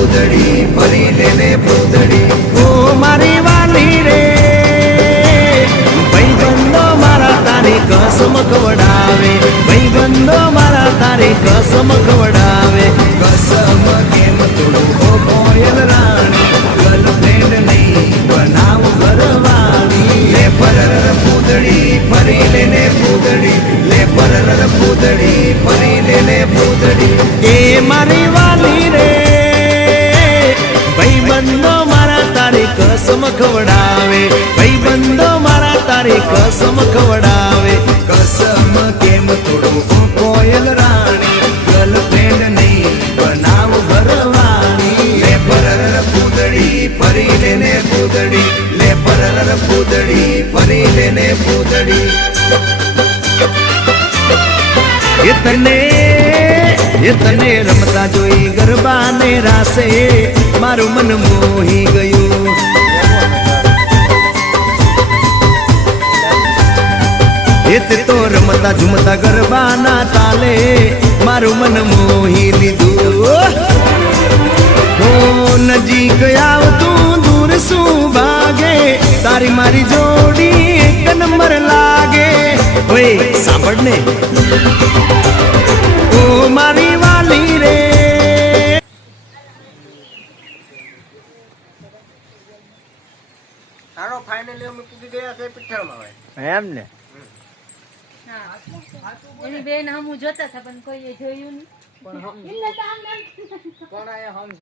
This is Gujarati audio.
પૂતળી ફરી લેને પૂતળી ઓ મારી વાલી રે ભાઈબંધો મારા તારી કસમ ખવડાવે ભાઈબંધો મારા તારી કસમ ખવડાવે કસમ કેમ તોડું ઓ કોયલ રાણી ગર્લફ્રેન્ડ નહીં બનાવ ઘરવાળી લે પરર પૂતળી ફરી લેને પૂતળી લે પરર પૂતળી ફરી લેને પૂતળી એ મારી વાલી રે ભાઈબંધો મારા તારી કસમ ખવડાવે ભાઈબંધો મારા તારી કસમ ખવડાવે કસમ કેમ તોડું ઓ કોયલ રાણી ગર્લફ્રેન્ડ નહીં બનાવ ઘરવાળી લે પરર પૂતળી ફરી લેને પૂતળી લે પરર પૂતળી ફરી લેને પૂતળી એ તને રમતા જોઈ ગરબાને રાસે મારું મન મોહી ગયું એ તો રમતા ઝુમતા ગરબાના તાલે મારું મન મોહી લીધું હો નજીક આવતું દૂર શું ભાગે તારી મારી જોડી એક નંબર લાગે ઓય સાંભળ ને ઓ મારી વાલી રે તારો ફાઇનલી અમે પૂછી ગયા છે પિઠ્ઠામાં હવે એમ ને એની બેન હમું જોતા હતા પણ કોઈએ જોયું નહીં પણ